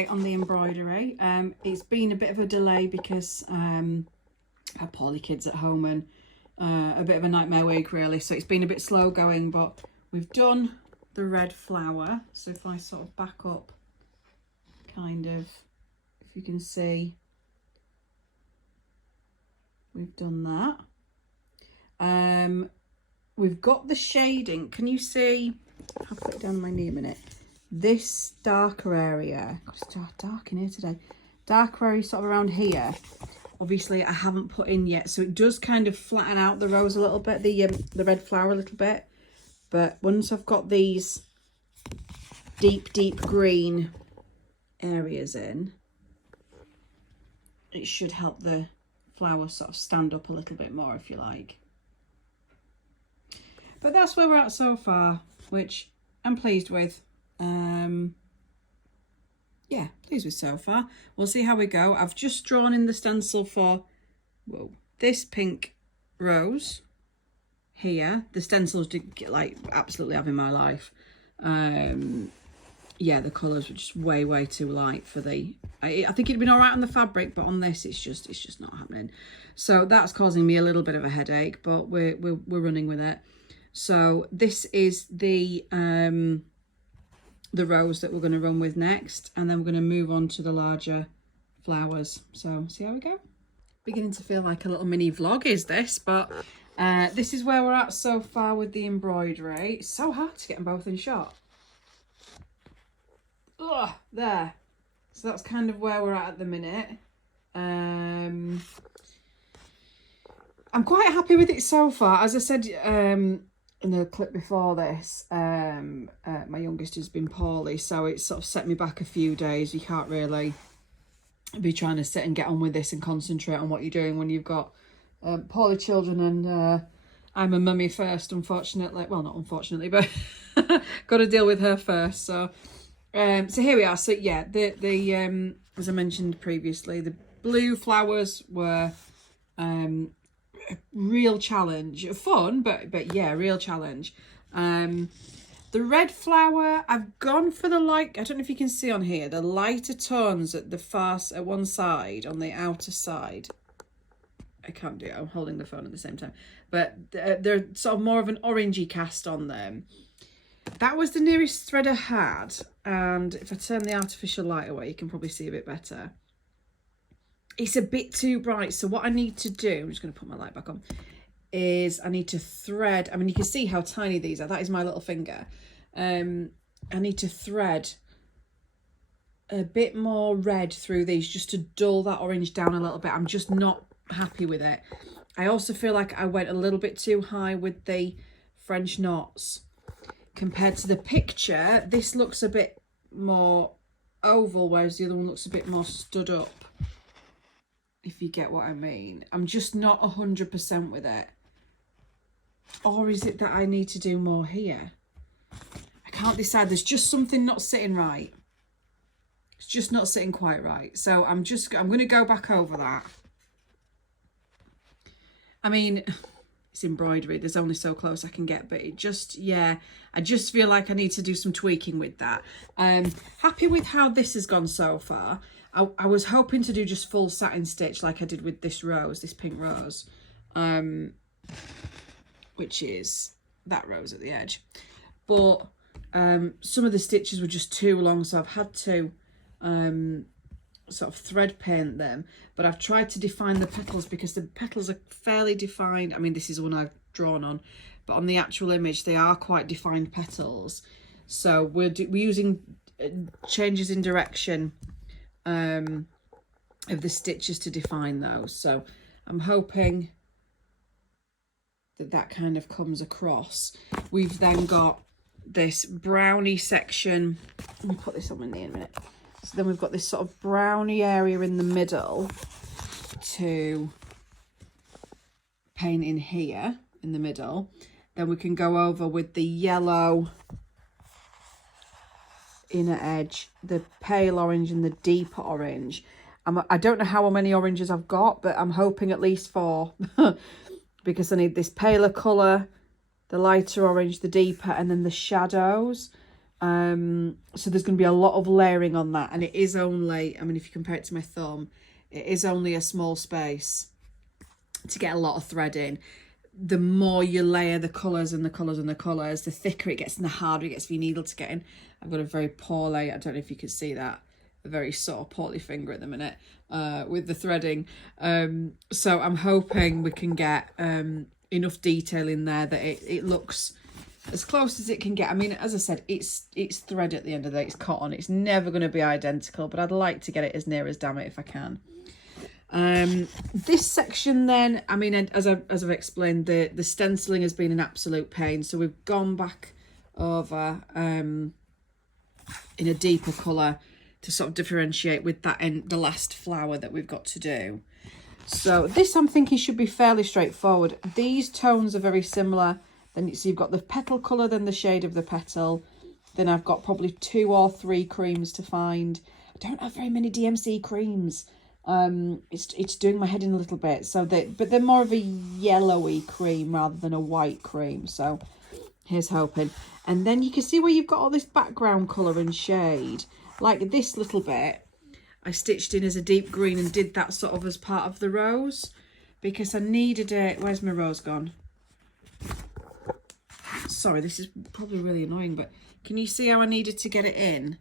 update on the embroidery. It's been a bit of a delay because I had poorly kids at home and a bit of a nightmare week really, so it's been a bit slow going, but we've done the red flower. So if I sort of back up, kind of, if you can see, we've done that. We've got the shading. Can you see? I'll put it down on my knee a minute. This darker area, God, it's dark in here today. Darker area sort of around here. Obviously, I haven't put in yet, so it does kind of flatten out the rose a little bit, the red flower a little bit. But once I've got these deep green areas in, it should help the flower sort of stand up a little bit more, if you like. But that's where we're at so far, which I'm pleased with. Yeah, pleased with so far. We'll see how we go. I've just drawn in the stencil for this pink rose here. The stencils did get like absolutely having my life. Yeah, the colours were just way too light for the. I think it'd been all right on the fabric, but on this it's just not happening. So that's causing me a little bit of a headache, but we're running with it. So this is the rose that we're going to run with next, and then we're going to move on to the larger flowers. So see how we go. Beginning to feel like a little mini vlog is this, but this is where we're at so far with the embroidery. It's so hard to get them both in shot. Ugh, there. So that's kind of where we're at the minute. I'm quite happy with it so far. As I said in the clip before this, my youngest has been poorly, so it's sort of set me back a few days. You can't really be trying to sit and get on with this and concentrate on what you're doing when you've got poorly children, and I'm a mummy first, unfortunately. Well, not unfortunately, but got to deal with her first. So here we are. So yeah, the as I mentioned previously, the blue flowers were a real challenge. Fun, but yeah, real challenge. The red flower, I've gone for the light. I don't know if you can see on here, the lighter tones at at one side, on the outer side. I can't do it, I'm holding the phone at the same time, but they're sort of more of an orangey cast on them. That was the nearest thread I had, and if I turn the artificial light away, you can probably see a bit better. It's a bit too bright, so what I need to do, I'm just going to put my light back on, is I need to thread. I mean, you can see how tiny these are. That is my little finger. I need to thread a bit more red through these just to dull that orange down a little bit. I'm just not happy with it. I also feel like I went a little bit too high with the French knots. Compared to the picture, this looks a bit more oval, whereas the other one looks a bit more stood up, if you get what I mean. I'm just not 100% with it. Or is it that I need to do more here? I can't decide. There's just something not sitting right. It's just not sitting quite right. So I'm going to go back over that. I mean, it's embroidery. There's only so close I can get, but it just, yeah, I just feel like I need to do some tweaking with that. Happy with how this has gone so far. I was hoping to do just full satin stitch like I did with this rose, this pink rose, which is that rose at the edge. But some of the stitches were just too long, so I've had to sort of thread paint them. But I've tried to define the petals because the petals are fairly defined. I mean, this is the one I've drawn on, but on the actual image, they are quite defined petals. So we're using changes in direction of the stitches to define those. So I'm hoping that kind of comes across. We've then got this brownie section. Let me put this on my knee in a minute. So then we've got this sort of brownie area in the middle to paint in here in the middle. Then we can go over with the yellow inner edge, the pale orange and the deeper orange. I don't know how many oranges I've got, but I'm hoping at least 4 because I need this paler colour, the lighter orange, the deeper, and then the shadows. So there's going to be a lot of layering on that, and it is only, I mean, if you compare it to my thumb, it is only a small space to get a lot of thread in. The more you layer the colours and the colours and the colours, the thicker it gets and the harder it gets for your needle to get in. I've got a very poorly, I don't know if you can see that, a very sort of poorly finger at the minute with the threading. So I'm hoping we can get enough detail in there that it looks as close as it can get. I mean, as I said, it's thread at the end of the day, it's cotton. It's never going to be identical, but I'd like to get it as near as damn it if I can. This section then, I mean, as I've explained, the stenciling has been an absolute pain. So we've gone back over in a deeper colour to sort of differentiate with that the last flower that we've got to do. So this I'm thinking should be fairly straightforward. These tones are very similar. Then so you've got the petal colour, then the shade of the petal. Then I've got probably 2 or 3 creams to find. I don't have very many DMC creams. It's doing my head in a little bit. So but they're more of a yellowy cream rather than a white cream. So here's hoping. And then you can see where you've got all this background colour and shade. Like this little bit, I stitched in as a deep green and did that sort of as part of the rose because I needed it. Where's my rose gone? Sorry, this is probably really annoying, but can you see how I needed to get it in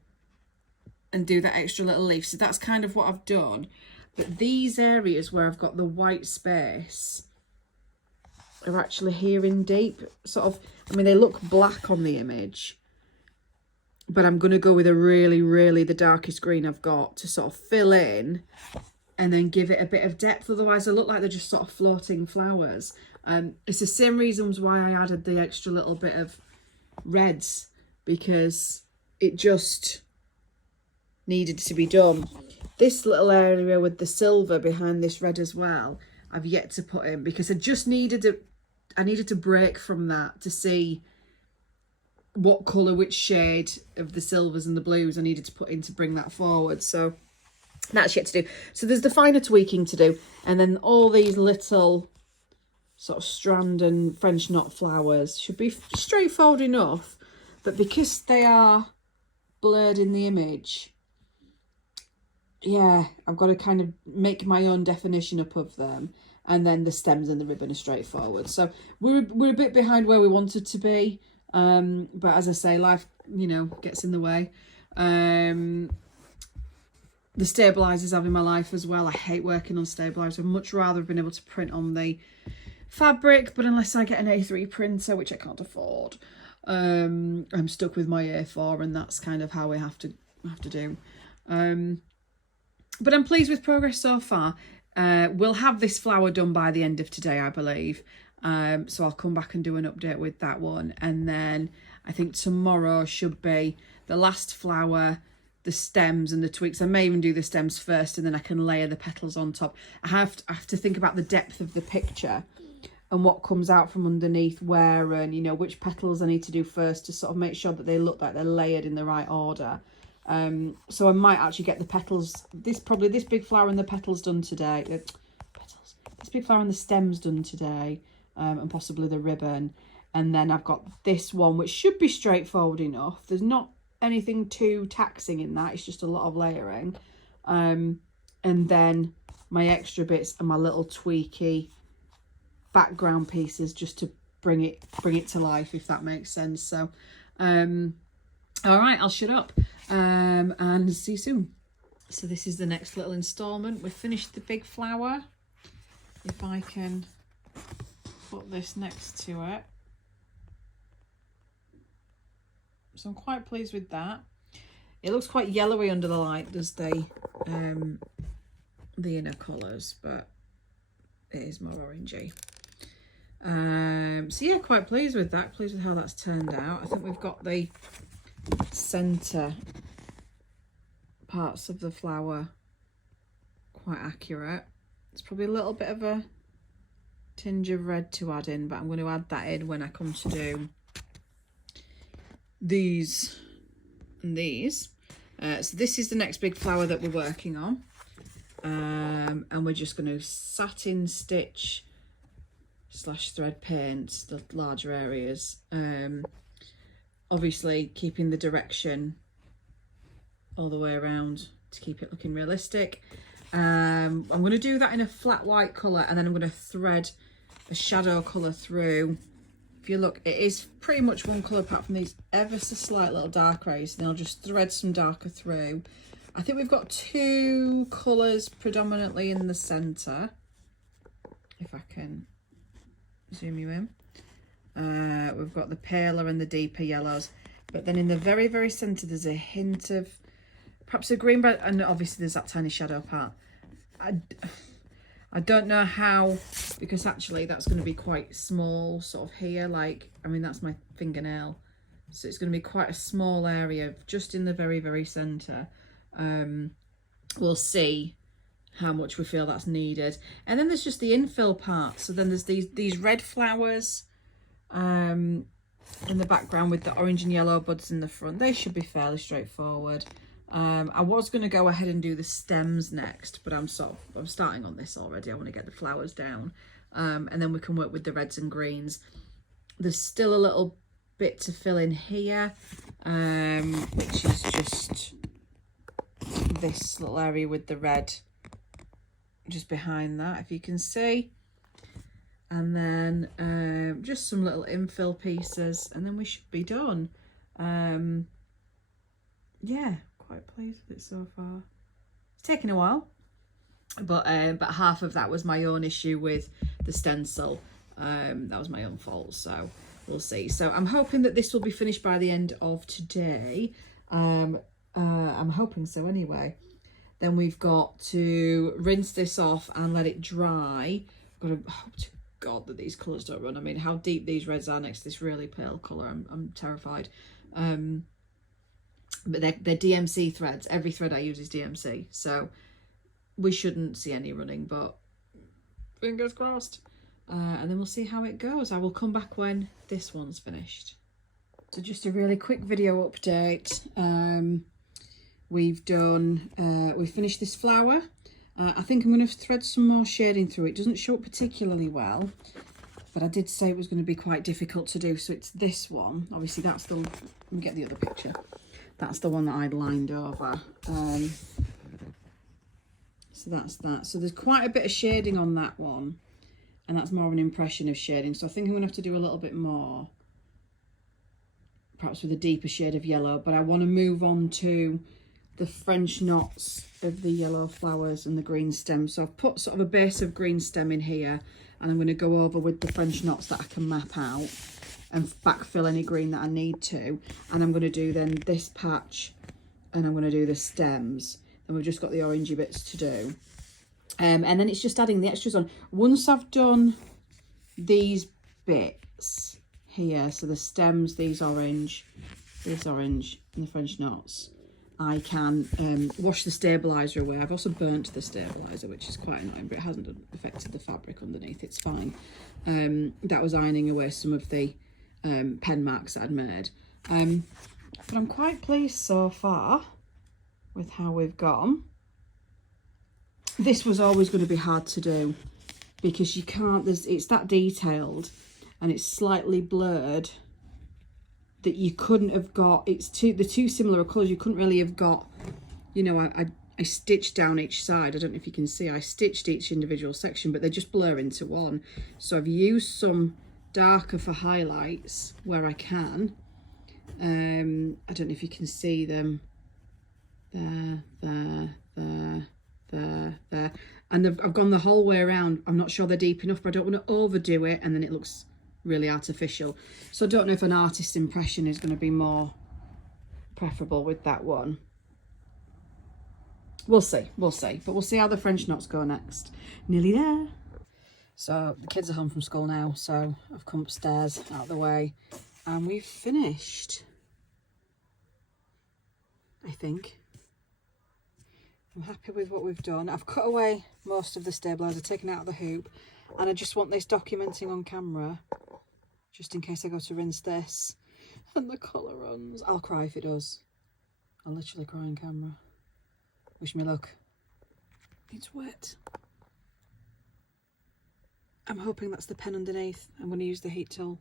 and do that extra little leaf? So that's kind of what I've done. But these areas where I've got the white space are actually here in deep. Sort of, I mean, they look black on the image, but I'm going to go with a really the darkest green I've got to sort of fill in and then give it a bit of depth. Otherwise, they look like they're just sort of floating flowers. It's the same reasons why I added the extra little bit of reds, because it just needed to be done. This little area with the silver behind this red as well, I've yet to put in because I just needed I needed to break from that to see what colour, which shade of the silvers and the blues I needed to put in to bring that forward. So that's yet to do. So there's the finer tweaking to do, and then all these little sort of strand and French knot flowers should be straightforward enough, but because they are blurred in the image, yeah, I've got to kind of make my own definition up of them. And then the stems and the ribbon are straightforward. So we're a bit behind where we wanted to be. But as I say, life, you know, gets in the way. The stabilizers have in my life as well. I hate working on stabilizers. I'd much rather have been able to print on the fabric, but unless I get an A3 printer, which I can't afford, I'm stuck with my A4, and that's kind of how we have to do. But I'm pleased with progress so far. We'll have this flower done by the end of today, I believe. So I'll come back and do an update with that one. And then I think tomorrow should be the last flower, the stems and the tweaks. I may even do the stems first and then I can layer the petals on top. I have to think about the depth of the picture and what comes out from underneath where, and, you know, which petals I need to do first to sort of make sure that they look like they're layered in the right order. So I might actually get the petals, this big flower and the petals done today. This big flower and the stems done today, and possibly the ribbon. And then I've got this one, which should be straightforward enough. There's not anything too taxing in that. It's just a lot of layering. And then my extra bits and my little tweaky background pieces just to bring it to life, if that makes sense. So, all right, I'll shut up and see you soon. So this is the next little installment. We've finished the big flower. If I can put this next to it. So I'm quite pleased with that. It looks quite yellowy under the light, does the inner colours, but it is more orangey. So yeah, quite pleased with that. Pleased with how that's turned out. I think we've got the centre parts of the flower quite accurate. It's probably a little bit of a tinge of red to add in, but I'm going to add that in when I come to do these and these. So this is the next big flower that we're working on, and we're just going to satin stitch / thread paint the larger areas. obviously keeping the direction all the way around to keep it looking realistic. I'm going to do that in a flat white colour, and then I'm going to thread a shadow colour through. If you look, it is pretty much one colour apart from these ever so slight little dark rays. Then I'll just thread some darker through. I think we've got two colours predominantly in the centre, if I can zoom you in. We've got the paler and the deeper yellows, but then in the very, very centre there's a hint of perhaps a green, but and obviously there's that tiny shadow part. I don't know how, because actually that's going to be quite small sort of here, like, I mean, that's my fingernail, so it's going to be quite a small area just in the very, very centre. We'll see how much we feel that's needed. And then there's just the infill part. So then there's these red flowers in the background with the orange and yellow buds in the front. They should be fairly straightforward. I was going to go ahead and do the stems next, but I'm starting on this already. I want to get the flowers down, and then we can work with the reds and greens. There's still a little bit to fill in here, which is just this little area with the red just behind that, if you can see. And then just some little infill pieces, and then we should be done. Yeah, quite pleased with it so far. It's taken a while, but half of that was my own issue with the stencil. That was my own fault, so we'll see. So I'm hoping that this will be finished by the end of today. I'm hoping so anyway. Then we've got to rinse this off and let it dry. Got to hope to God that these colours don't run. I mean, how deep these reds are next to this really pale colour, I'm terrified. But they're DMC threads. Every thread I use is DMC, so we shouldn't see any running, but fingers crossed. And then we'll see how it goes. I will come back when this one's finished. So just a really quick video update. We've finished this flower. I think I'm going to thread some more shading through. It doesn't show up particularly well, but I did say it was going to be quite difficult to do. So it's this one. Obviously that's the, let me get the other picture. That's the one that I'd lined over. So that's that. So there's quite a bit of shading on that one, and that's more of an impression of shading. So I think I'm going to have to do a little bit more, perhaps with a deeper shade of yellow, but I want to move on to the French knots of the yellow flowers and the green stem. So I've put sort of a base of green stem in here, and I'm going to go over with the French knots that I can map out and backfill any green that I need to. And I'm going to do then this patch, and I'm going to do the stems, and we've just got the orangey bits to do. And then it's just adding the extras on. Once I've done these bits here, so the stems, these orange, and the French knots, I can wash the stabiliser away. I've also burnt the stabiliser, which is quite annoying, but it hasn't affected the fabric underneath. It's fine. That was ironing away some of the pen marks that I'd made. But I'm quite pleased so far with how we've gone. This was always going to be hard to do because you can't, it's that detailed and it's slightly blurred that you couldn't have got, the two similar colours, you couldn't really have got, you know, I stitched down each side. I don't know if you can see, I stitched each individual section, but they just blur into one. So I've used some darker for highlights where I can. I don't know if you can see them. There. And I've gone the whole way around. I'm not sure they're deep enough, but I don't want to overdo it and then it looks really artificial. So I don't know if an artist's impression is going to be more preferable with that one. We'll see, but we'll see how the French knots go next. Nearly there. So the kids are home from school now, so I've come upstairs out of the way and we've finished, I think. I'm happy with what we've done. I've cut away most of the stabiliser, taken out of the hoop, and I just want this documenting on camera, just in case I go to rinse this and the colour runs. I'll cry if it does. I'll literally cry on camera. Wish me luck. It's wet. I'm hoping that's the pen underneath. I'm going to use the heat tool.